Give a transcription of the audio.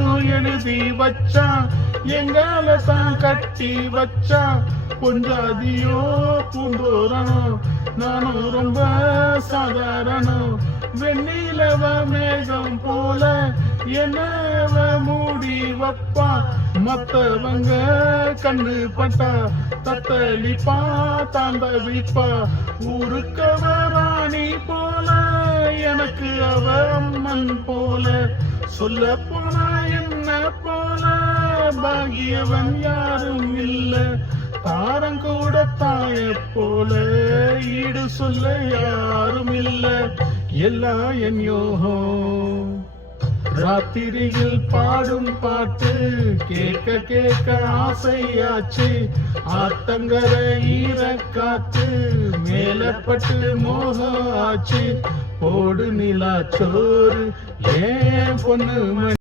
எல்லாருக்கும் எழுதி வச்சா எங்கால தான் கட்டி வச்சா பொஞ்சாதியோ பூந்தோரணம் நானும் ரொம்ப சாதாரணம் வெண்ணிலவ மேகம் போல என்னவ மூடி வப்பா மத்தவங்க கண்ணு பட்டா தத்தளிப்பா தாண்டவிப்பா ஊருக்கவ ராணி போல எனக்கு அவ அம்மன் போல சொல்ல போனா என்ன போல பாகியவன் யாரும் இல்ல தாரங்கூட தாய போல ஈடு சொல்ல யாரும் இல்ல எல்லாம் என் யோகம் ராத்திரியில் பாடும் பாட்டு கேட்க கேட்க ஆசையாச்சு ஆத்தங்கர ஈரக்காத்து மேலப்பட்டு மோகம் ஆச்சு போடு நிலா சோறு ஏன் பொண்ணு